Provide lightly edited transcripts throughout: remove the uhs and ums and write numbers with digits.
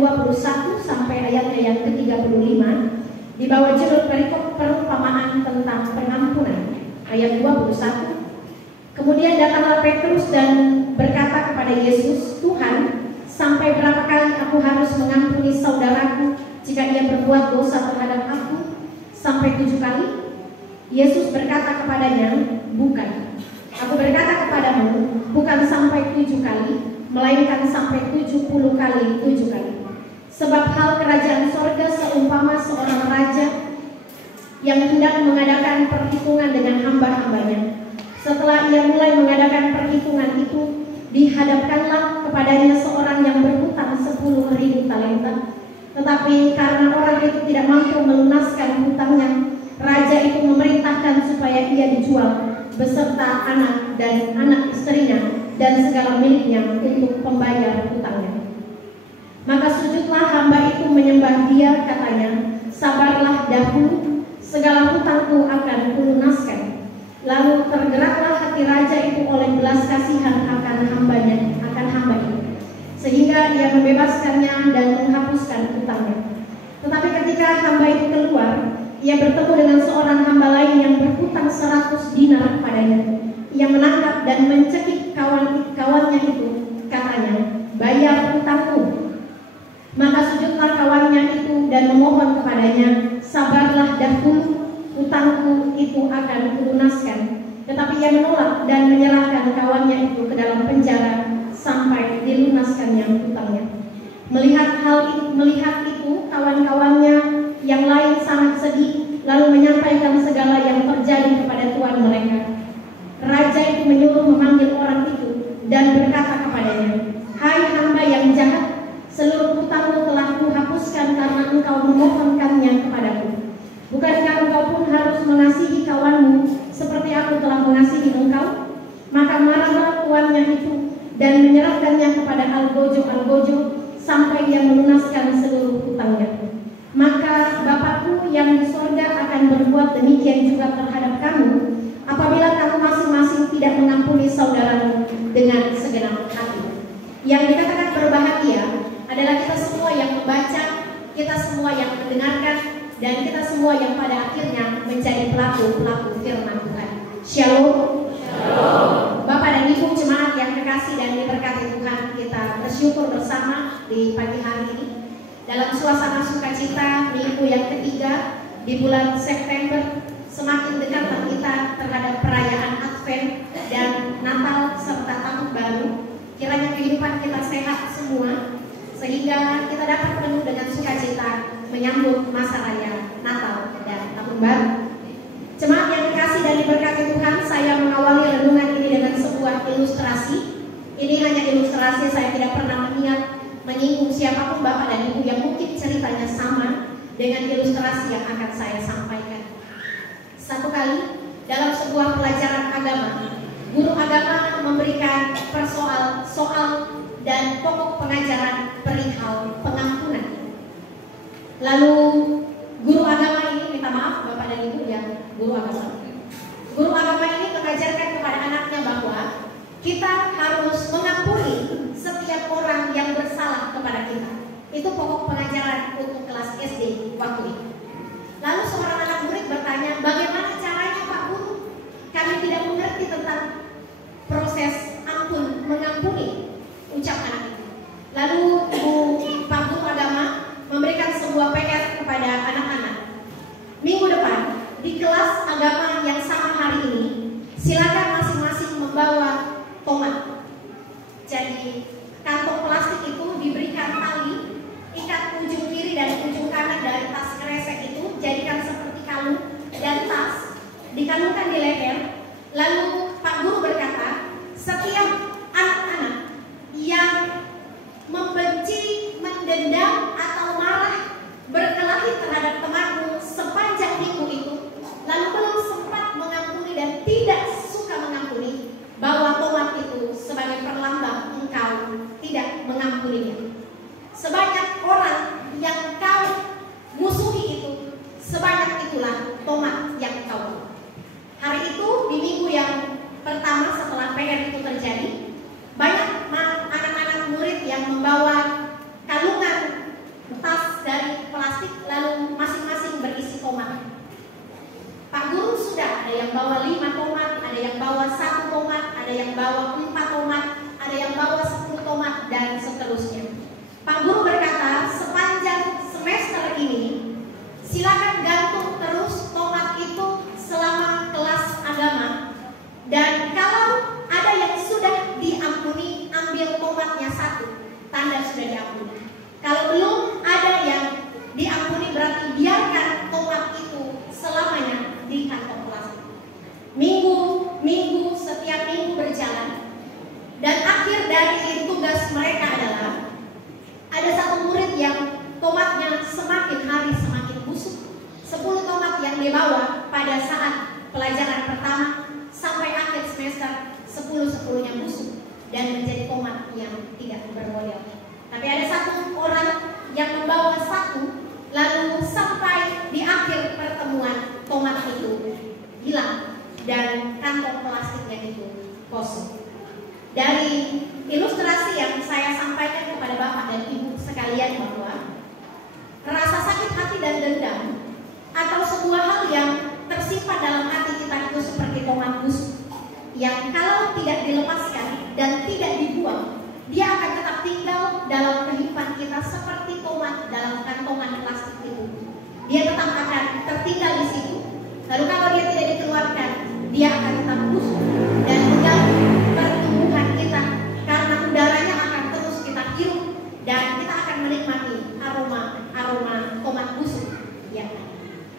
21 sampai ayatnya yang ke-35 di bawah judul perikop perumpamaan tentang pengampunan. Ayat 21. Kemudian datanglah Petrus dan berkata kepada Yesus, "Tuhan, sampai berapa kali aku harus mengampuni saudaraku jika ia berbuat dosa terhadap aku? Sampai 7 kali?" Yesus berkata kepadanya, "Bukan. Aku berkata kepadamu, bukan sampai 7 kali, melainkan sampai 70 kali 7 kali. Sebab hal kerajaan sorga seumpama seorang raja yang hendak mengadakan perhitungan dengan hamba-hambanya. Setelah ia mulai mengadakan perhitungan itu, dihadapkanlah kepadanya seorang yang berhutang 10.000 talenta. Tetapi karena orang itu tidak mampu melunaskan hutangnya, raja itu memerintahkan supaya ia dijual beserta anak dan anak istrinya dan segala miliknya untuk pembayar hutangnya. Maka sujudlah hamba itu menyembah dia, katanya, 'Sabarlah dahulu, segala hutangku akan kulunaskan.' Lalu tergeraklah hati raja itu oleh belas kasihan akan hamba itu, sehingga ia membebaskannya dan menghapuskan hutangnya. Tetapi ketika hamba itu keluar, ia bertemu dengan seorang hamba lain yang berhutang 100 dinar kepadanya. Ia menangkap dan mencekik kawannya itu, katanya, 'Bayar hutangmu.' Maka sujudlah kawannya itu dan memohon kepadanya, 'Sabarlah dahulu, hutangku itu akan kulunaskan.' Tetapi ia menolak dan menyerahkan kawannya itu ke dalam penjara sampai dilunaskannya hutangnya. Melihat itu, kawan-kawannya yang lain sangat sedih, lalu menyampaikan segala yang terjadi kepada tuan mereka. Raja itu menyuruh memanggil orang itu dan berkata kepadanya, 'Hai hamba yang jahat, seluruh hutangmu telah kuhapuskan karena engkau memohonkannya kepadaku. Bukankah engkau pun harus mengasihi kawanmu seperti aku telah mengasihi engkau?' Maka marahlah tuannya itu dan menyerahkannya kepada algojo sampai ia melunaskan seluruh hutangnya. Maka Bapakku yang di sorga akan berbuat demikian juga terhadap kamu, apabila kamu masing-masing tidak mengampuni saudaramu dengan segenap hati." Yang dikatakan berbahagia adalah kita semua yang membaca, kita semua yang mendengarkan, dan kita semua yang pada akhirnya menjadi pelaku-pelaku firman Tuhan. Shalom. Shalom. Bapak dan Ibu jemaat yang terkasih dan diberkati Tuhan, kita bersyukur bersama di pagi hari ini dalam suasana sukacita minggu yang ketiga di bulan September. Semakin dekatlah kita terhadap perayaan Advent dan Natal serta Tahun Baru. Kiranya kehidupan kita sehat semua, sehingga kita dapat penuh dengan sukacita menyambut masa raya Natal dan Tahun Baru. Jemaat yang dikasih dan diberkati Tuhan, saya mengawali renungan ini dengan sebuah ilustrasi. Ini hanya ilustrasi, saya tidak pernah menyinggung siapapun Bapak dan Ibu yang mungkin ceritanya sama dengan ilustrasi yang akan saya sampaikan. Satu kali dalam sebuah pelajaran agama, guru agama memberikan soal dan pokok pengajaran perihal pengampunan. Lalu guru agama ini, minta maaf Bapak dan Ibu yang guru agama ini mengajarkan kepada anaknya bahwa kita harus mengampuni setiap orang yang bersalah kepada kita. Itu pokok pengajaran untuk kelas SD waktu itu. Lalu seorang anak murid bertanya, "Bagaimana caranya Pak Guru? Kami tidak mengerti tentang proses mengampuni," ucap anak itu. Lalu Pak Guru agama memberikan sebuah PR kepada anak-anak. Minggu depan di kelas agama yang sama hari ini, silakan masing-masing membawa tomat. Jadi kantong plastik itu diberikan tali, ikat ujung kiri dan ujung kanan dari tas kresek itu, jadikan seperti kalung dan tas, dikalungkan di leher. Lalu Pak Guru berkata, setiap anak-anak yang membenci, mendendam atau marah, berkelahi terhadap temanmu sepanjang minggu itu, lalu belum sempat mengampuni dan tidak suka mengampuni, bawa tomat itu sebagai perlambang engkau tidak mengampuninya. Sebanyak orang yang kau musuhi itu, sebanyak itulah tomat yang kau. Hari itu berwibawa pada saat pelajaran pertama sampai akhir semester 10-10-nya busuk dan menjadi tomat yang tidak bermodel. Tapi ada satu orang yang membawa satu, lalu sampai di akhir pertemuan tomat itu hilang dan kantong plastiknya itu kosong. Dari ilustrasi yang saya sampaikan kepada Bapak dan Ibu sekalian bahwa rasa sakit hati dan dendam atau sebuah hal yang tersimpan dalam hati kita itu seperti tomat busuk yang kalau tidak dilepaskan dan tidak dibuang, dia akan tetap tinggal dalam kehidupan kita seperti tomat dalam kantongan plastik itu. Dia tetap akan tertinggal di situ. Lalu kalau dia tidak dikeluarkan, dia akan tetap busuk dan mengganggu pertumbuhan kita karena udaranya akan terus kita hirup dan kita akan menikmati aroma tomat busuk yang ada.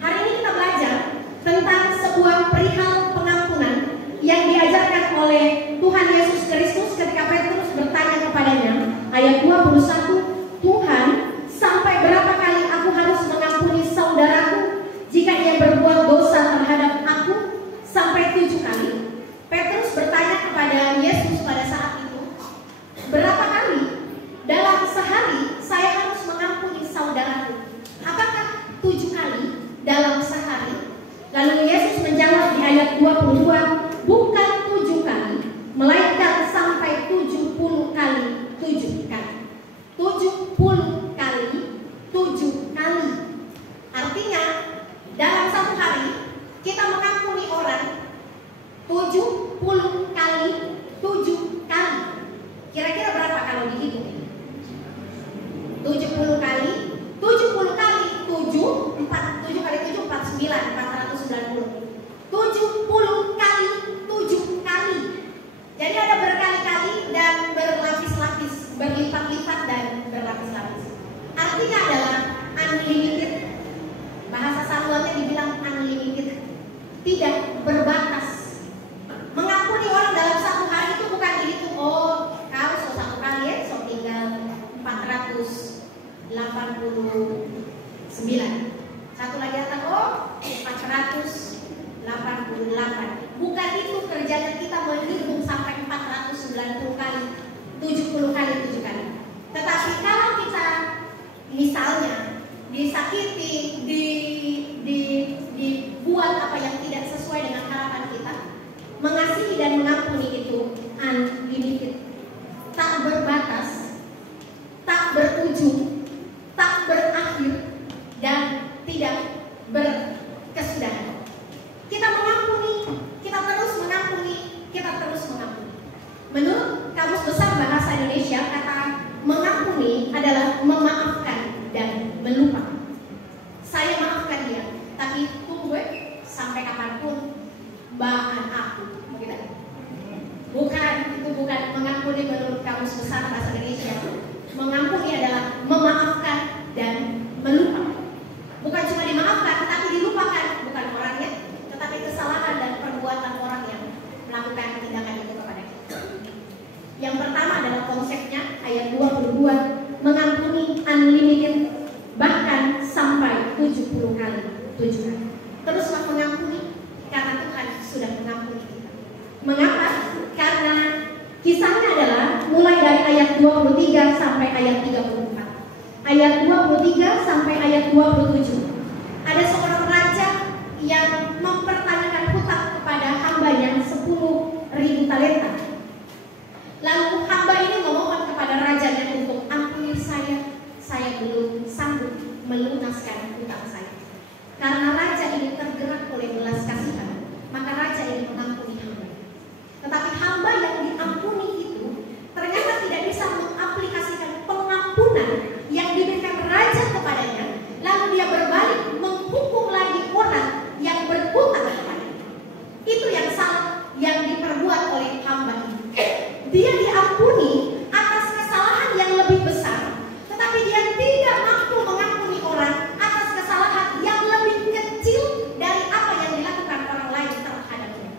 Hari ini kita belajar tentang sebuah perihal pengampunan yang diajarkan oleh Tuhan Yesus Kristus ketika Petrus bertanya kepadanya, ayat 21, Tuhan, sampai berapa kali aku harus mengampuni saudaraku jika ia berbuat dosa terhadap aku? Sampai 7 kali. Petrus bertanya kepada Yesus pada saat itu, berapa kali dalam sehari saya harus mengampuni saudaraku? Apakah 7 kali dalam sehari? Lalu Yesus menjawab di ayat 22, bukan 7 kali, melainkan sampai 70 kali 7 kali. 70 kali 7 kali. Artinya dalam satu hari kita mengampuni orang 70 kali 7 kali. Kira-kira berapa kalau dihitung? 70 kali 7 kali 7 kali 7 49 490. 70 kali 7 kali. Jadi ada berkali-kali dan berlapis-lapis, berlipat-lipat dan berlapis-lapis. Artinya adalah unlimited. Bahasa satuannya dibilang unlimited, tidak berbatas. Mengampuni orang dalam satu hari itu bukan dihitung, oh kau satu kali ya, so tinggal 489. Satu lagi datang, oh 488. Bukan itu kerjanya kita menghitung sampai 490 kali, 70 kali 7 kali. Tetapi kalau kita misalnya disakiti, dibuat apa yang tidak sesuai dengan harapan kita, mengasihi dan mengampuni itu unlimited, tak berbatas, tak berujung, tak berakhir, dan tidak berkesudahan. Kita mengampuni, kita terus mengampuni, kita terus mengampuni. Menurut Kamus Besar Bahasa Indonesia, kata mengampuni adalah memaafkan dan melupakan. Saya maafkan dia, tapi tunggu sampai kapanpun bahan aku. Bukan, itu bukan mengampuni menurut Kamus Besar Bahasa Indonesia. Mengampuni adalah memaafkan dan melupakan. Bukan cuma dimaafkan, tapi dilupakan. Bukan orangnya, tetapi kesalahan dan perbuatan orang yang melakukan tindakan itu kepada kita. Yang pertama adalah konsepnya ayat 22, mengampuni unlimited, bahkan sampai 70 kali 7 kali. Teruslah mengampuni karena Tuhan sudah mengampuni kita. Mengapa? Karena kisahnya adalah mulai dari ayat 23 sampai ayat 34. Ayat 23 sampai ayat 27. Ada seorang raja yang mempertanyakan hutang kepada hambanya 10.000 talenta. Lalu hamba ini memohon kepada rajanya untuk ampuni saya belum sanggup melunaskan hutang saya. Karena raja ini tergerak oleh belas kasihan, maka raja ini mengampuni hamba. Tetapi hamba yang diampuni itu ternyata tidak bisa mengaplikasikan pengampunan yang diberikan raja kepadanya. Lalu dia berbalik menghukum lagi orang yang berhutang kepadanya. Itu yang salah yang diperbuat oleh hamba ini. Dia diampuni atas kesalahan yang lebih besar, tetapi dia tidak mampu mengampuni orang atas kesalahan yang lebih kecil dari apa yang dilakukan orang lain terhadapnya.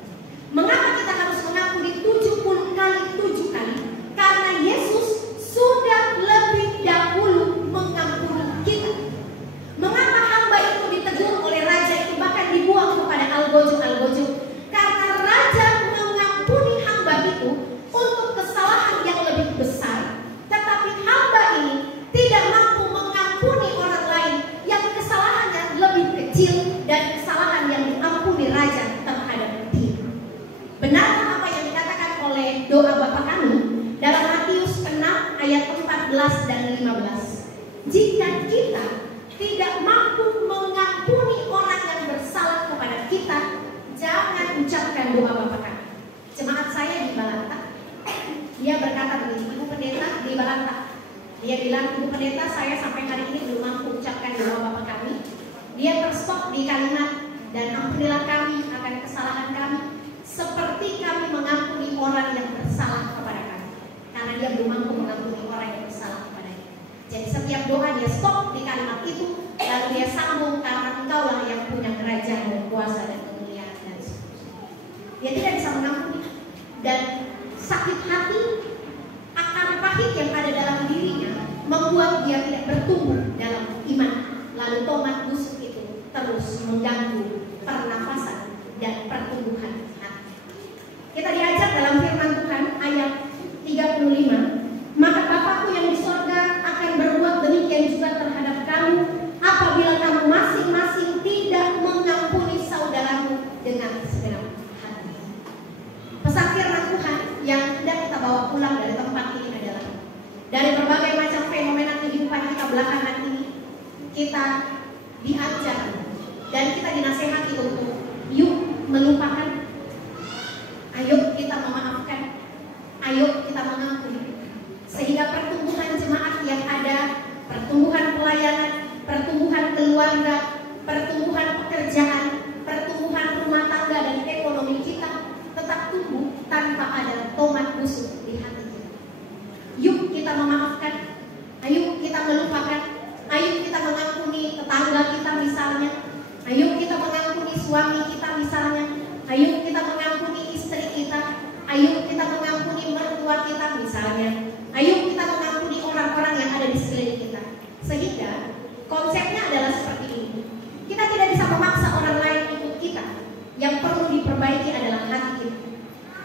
tidak mampu mengampuni orang yang bersalah kepada kita, jangan ucapkan doa Bapa kami. Jemaat saya di Balanta, dia berkata begini, Ibu Pendeta di Balanta, dia bilang, Ibu Pendeta, saya sampai hari ini belum mampu ucapkan doa Bapa kami. Dia terstop di kalimat, dan ampunilah kami akan kesalahan kami, seperti kami mengampuni orang yang bersalah kepada kami. Karena dia belum mampu mengampuni orang yang bersalah kepadanya. Jadi setiap doa dia stop di kalimat itu, lalu dia sambung, karena engkaulah yang punya kerajaan dan kuasa dan kemuliaan dan seterusnya. Dia tidak bisa mengampuni, dan sakit hati, akar pahit yang ada dalam dirinya membuat dia tidak bertumbuh dalam iman. Lalu tomat busuk itu terus mengganggu pernafasan dan pertumbuhan hati. Kita diajar dalam firman Tuhan ayat 35, maka Bapakku yang di sorga akan berbuat demikian juga terhadap kamu apabila kamu masing-masing tidak mengampuni saudaramu dengan segenap hati. Pesan firman Tuhan yang hendak kita bawa pulang dari tempat ini adalah, dari berbagai macam fenomena kehidupan kita belakangan ini, kita diajar dan kita dinasehati untuk yuk melupakan, ayo kita memaafkan, ayo kita mengampuni, sehingga pertumbuhan jemaat yang ada, pertumbuhan pelayanan, pertumbuhan keluarga, pertumbuhan pekerjaan, pertumbuhan rumah tangga dan ekonomi kita tetap tumbuh tanpa ada tomat busuk di hati kita. Yuk kita memaafkan, ayo kita melupakan, ayo kita mengampuni tetangga kita misalnya, ayo kita mengampuni suami kita misalnya, ayo kita mengampuni istri kita, ayo kita mengampuni mertua kita misalnya, ayo kita mengampuni orang-orang yang ada di sekeliling kita. Sehingga konsepnya adalah seperti ini. Kita tidak bisa memaksa orang lain ikut kita. Yang perlu diperbaiki adalah hati kita.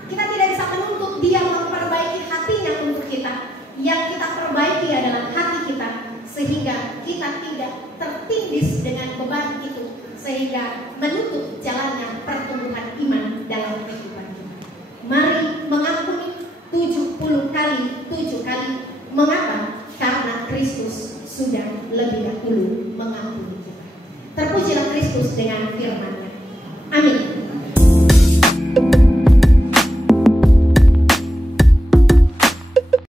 Kita tidak bisa menuntut dia memperbaiki hatinya untuk kita. Yang kita perbaiki adalah hati kita, sehingga kita tidak tertindis dengan beban itu, sehingga menutup jalannya pertumbuhan iman dalam kehidupan kita. Mari mengampuni 70 kali 7 kali. Mengapa? Karena Kristus sudah lebih dahulu mengampuni kita. Terpujilah Kristus dengan firman